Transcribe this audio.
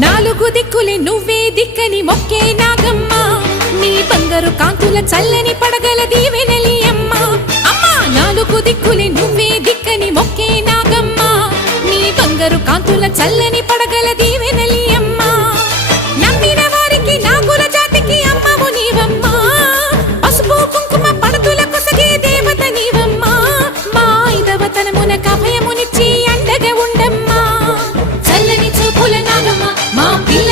నాలుగు దిక్కులే నువ్వే దిక్కని మొక్కే నాగమ్మ నీ బంగారు కాంతుల చల్లని పడగల దీవెనలి అమ్మ అమ్మా నాలుగు దిక్కులే నువ్వే దిక్కని మొక్కే నాగమ్మ నీ బంగారు కాంతుల చల్లని పడగల దీవెనలి అమ్మ నమ్మిన వారికి నాగుల జాతికి అమ్మవు నీవమ్మ పసుపు కుంకుమ పడతుల కొసగే దేవత నీవమ్మ మా ఐదవతనమునకు అభయమునిచ్చి అండగా ఉండమ్మా చల్లని చూపుల నాగమ్మ మా పిల్ల